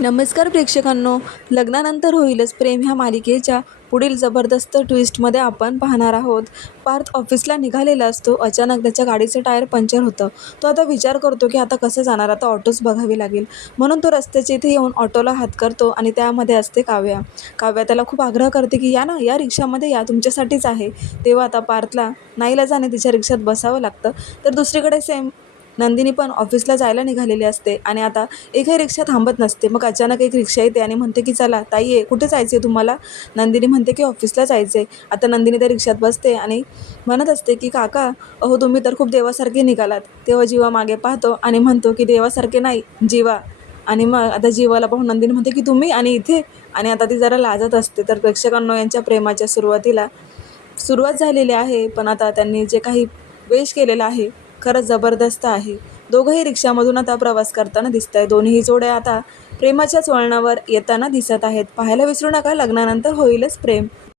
नमस्कार प्रेक्षकांनो, लग्नानंतर होईलच प्रेम ह्या मालिकेच्या पुढील जबरदस्त ट्विस्टमध्ये आपण पाहणार आहोत. पार्थ ऑफिसला निघालेला असतो. अचानक त्याच्या गाडीचं टायर पंक्चर होतं. तो आता विचार करतो की आता कसं जाणार, आता ऑटोच बघावी लागेल. म्हणून तो रस्त्याच्या इथे येऊन ऑटोला हात करतो आणि त्यामध्ये असते काव्या. काव्या त्याला खूप आग्रह करते की या ना, या रिक्षामध्ये या, तुमच्यासाठीच आहे. तेव्हा आता पार्थला नाईलाजाने तिच्या रिक्षात बसावं लागतं. तर दुसरीकडे सेम नंदिनी पण ऑफिसला जायला निघालेली असते आणि आता एकही रिक्षा थांबत नसते. मग अचानक एक रिक्षा येते आणि म्हणते की चला ताई आहे, कुठे जायचं आहे तुम्हाला? नंदिनी म्हणते की ऑफिसला जायचं आहे. आता नंदिनी त्या रिक्षात बसते आणि म्हणत असते की काका, अहो तुम्ही तर खूप देवासारखे निघालात. तेव्हा जीवा मागे पाहतो आणि म्हणतो की देवासारखे नाही, जीवा. आणि मग आता जीवाला पाहून नंदिनी म्हणते की तुम्ही आणि इथे. आणि आता ती जरा लाजत असते. तर प्रेक्षकांनो, यांच्या प्रेमाच्या सुरुवात झालेली आहे, पण आता त्यांनी जे काही वेश केलेला आहे खरंच जबरदस्त आहे. दोघंही रिक्षामधून आता प्रवास करताना दिसत आहे. दोन्ही जोड्या आता प्रेमाच्याच वळणावर येताना दिसत आहेत. पाहायला विसरू नका, लग्नानंतर होईलच प्रेम.